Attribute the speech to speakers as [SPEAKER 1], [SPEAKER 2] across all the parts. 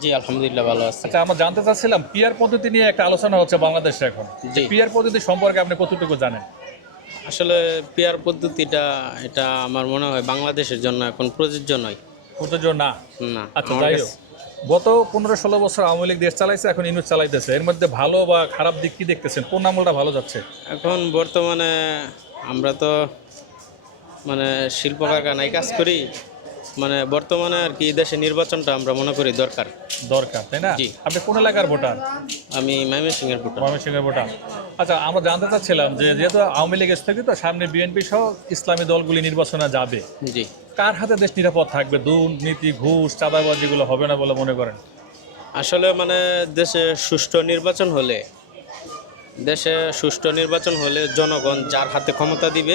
[SPEAKER 1] জি আলহামদুলিল্লাহ ভালো আছে।
[SPEAKER 2] আচ্ছা আমরা জানতে চাচ্ছিলাম পিয়ার পদ্ধতি নিয়ে একটা আলোচনা হচ্ছে বাংলাদেশে এখন।
[SPEAKER 1] জি।
[SPEAKER 2] পিয়ার পদ্ধতি সম্পর্কে আপনি কতটুকু জানেন?
[SPEAKER 1] আসলে পেয়ার পদ্ধতিটা এটা আমার মনে হয় বাংলাদেশের জন্য এখন প্রযোজ্য নয়।
[SPEAKER 2] প্রযোজ্য না?
[SPEAKER 1] না
[SPEAKER 2] আচ্ছা যাই গত পনেরো ষোলো বছর আওয়ামী লীগ দেশ চালাইছে এখন ইউনুস চালাইতেছে। এর মধ্যে ভালো বা খারাপ দিক কি দেখতেছেন? কোন আমলটা ভালো যাচ্ছে?
[SPEAKER 1] এখন বর্তমানে আমরা তো মানে শিল্প কারখানায় কাজ করি। মানে বর্তমানে আর কি দেশে নির্বাচনটা আমরা মনে করি দরকার।
[SPEAKER 2] দরকার তাই না?
[SPEAKER 1] জি।
[SPEAKER 2] আপনি কোন এলাকার ভোটার?
[SPEAKER 1] আমি ময়মনসিংহের ভোটার।
[SPEAKER 2] ময়মনসিংহের ভোটার। আচ্ছা আমরা জানতে চাচ্ছিলাম যে যেহেতু আওয়ামী লীগ স্থগিত সামনে বিএনপি সহ ইসলামী দলগুলি নির্বাচনে যাবে।
[SPEAKER 1] জি।
[SPEAKER 2] কার হাতে দেশ নিরাপদ থাকবে? দুর্নীতি ঘুষ চাঁদাবাজি এগুলো হবে না বলে মনে করেন?
[SPEAKER 1] আসলে মানে দেশে সুষ্ঠু নির্বাচন হলে দেশে সুষ্ঠু নির্বাচন হলে জনগণ যার হাতে ক্ষমতা দিবে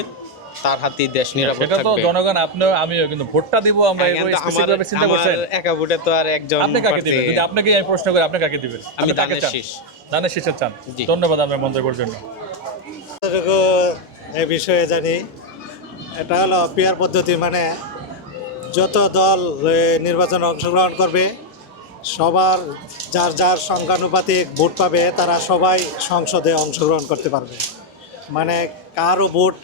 [SPEAKER 1] তার হাতেই দেশ নিরাপদ
[SPEAKER 2] সেটা তো জনগণ আপনিও আমিও কিন্তু ভোটটা দিব আমরা
[SPEAKER 1] কিন্তু
[SPEAKER 2] এগুলো ভাবে চিন্তা
[SPEAKER 1] আমার
[SPEAKER 2] করছেন।
[SPEAKER 1] একা ভোটে তো আর একজন
[SPEAKER 2] আপনি কাকে দিবেন? যদি আপনাকে আমি প্রশ্ন করি আপনি কাকে দিবেন?
[SPEAKER 1] আমি
[SPEAKER 2] আপনি কাকে
[SPEAKER 1] দানের
[SPEAKER 2] চান?
[SPEAKER 1] শীষ।
[SPEAKER 2] দানের শীষের চান। ধন্যবাদ আপনার মন্তব্যের জন্য।
[SPEAKER 3] যতটুকু এ বিষয়ে জানি এটা হলো পিয়ার পদ্ধতি মানে যত দল নির্বাচনে অংশগ্রহণ করবে সবার যার যার সংখ্যানুপাতিক ভোট পাবে তারা সবাই সংসদে অংশগ্রহণ করতে পারবে। মানে কারও ভোট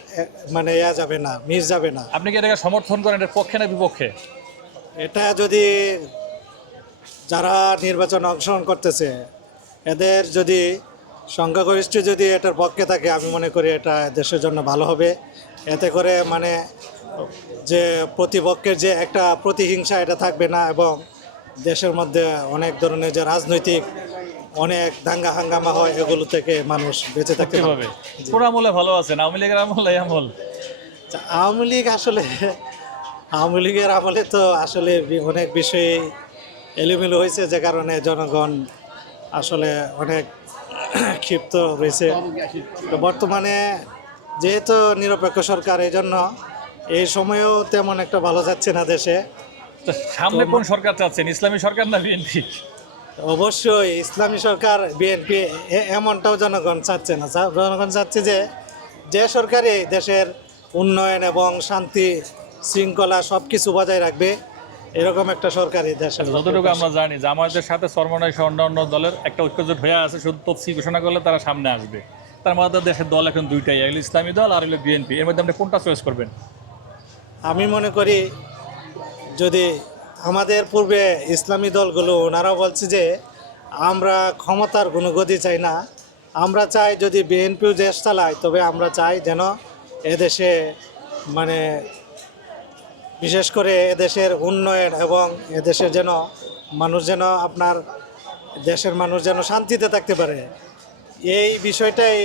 [SPEAKER 3] মানে ইয়া যাবে না মিস যাবে না।
[SPEAKER 2] আপনি কি এটাকে সমর্থন করেন এর পক্ষে না বিপক্ষে?
[SPEAKER 3] এটা যদি যারা নির্বাচনে অংশগ্রহণ করতেছে এদের যদি সংখ্যাগরিষ্ঠ যদি এটার পক্ষে থাকে আমি মনে করি এটা দেশের জন্য ভালো হবে। এতে করে মানে যে প্রতিপক্ষের যে একটা প্রতিহিংসা এটা থাকবে না এবং দেশের মধ্যে অনেক ধরনের যে রাজনৈতিক অনেক দাঙ্গা হাঙ্গামা হয় এগুলো থেকে মানুষ বেঁচে থাকতে পারবে
[SPEAKER 2] কোন আমলে ভালো আছেন। আওয়ামী লীগের আমল আমল?
[SPEAKER 3] আওয়ামী লীগ আসলে আওয়ামী লীগের আমলে তো আসলে অনেক বিষয়ে এলোমেলো হয়েছে যে কারণে জনগণ আসলে অনেক ক্ষিপ্ত হয়েছে তো বর্তমানে যেহেতু নিরপেক্ষ সরকার এই জন্য এই সময়েও তেমন একটা ভালো যাচ্ছে না দেশে।
[SPEAKER 2] সামনে কোন সরকার চাচ্ছেন ইসলামী সরকার না বিএনপি?
[SPEAKER 3] অবশ্যই ইসলামী সরকার বিএনপি এমনটাও জনগণ চাচ্ছে না। জনগণ চাচ্ছে যে যে সরকারই দেশের উন্নয়ন এবং শান্তি শৃঙ্খলা সব কিছু বজায় রাখবে এরকম একটা সরকারি দেশের
[SPEAKER 2] যতটুকু আমরা জানি জামায়াতের সাথে সর্বনয় সহ অন্যান্য দলের একটা ঐক্যজোট হয়ে আছে শুধু তফসি ঘোষণা করলে তারা সামনে আসবে। তার মধ্যে দেশের দল এখন দুইটাই এগুলো ইসলামী দল আর হলো বিএনপি। এর মধ্যে আপনি কোনটা চয়েস করবেন?
[SPEAKER 3] আমি মনে করি যদি আমাদের পূর্বে ইসলামী দলগুলো ওনারা বলছে যে, আমরা ক্ষমতার কোনো গতি চাই না। আমরা চাই যদি বিএনপিও দেশ চালায়, তবে আমরা চাই যেন এদেশে মানে বিশেষ করে এদেশের উন্নয়ন এবং এদেশের যেন মানুষ যেন আপনার দেশের মানুষ যেন শান্তিতে থাকতে পারে। এই বিষয়টাই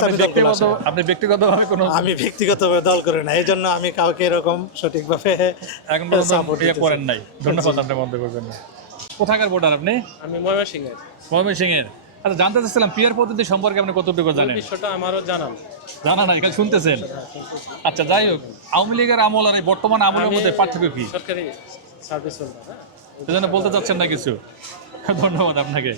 [SPEAKER 2] আপনি ব্যক্তিগত। আপনি ব্যক্তিগতভাবে কোনো
[SPEAKER 3] আমি ব্যক্তিগতভাবে দল করি না এই জন্য আমি কাউকে এরকম সঠিকভাবে
[SPEAKER 2] এখন ইয়ে করেন নাই। ধন্যবাদ আপনার মন্তব্যের জন্য কোথাকার ভোটার আপনি?
[SPEAKER 4] আমি ময়মনসিংহের।
[SPEAKER 2] ময়মনসিং এর আচ্ছা জানতে চাচ্ছিলাম পিয়ার পদ্ধতি সম্পর্কে আপনি কতটুকু জানেন?
[SPEAKER 4] বিষয়টা আমারও জানান
[SPEAKER 2] জানা নাই খালি শুনতেছেন। আচ্ছা যাই হোক আওয়ামী লীগের আমল আর এই বর্তমান আমলের মধ্যে পার্থক্য কি?
[SPEAKER 4] সরকারি সার্ভিস হোল্ডার হ্যাঁ।
[SPEAKER 2] সেজন্য বলতে চাচ্ছেন না কিছু। ধন্যবাদ আপনাকে।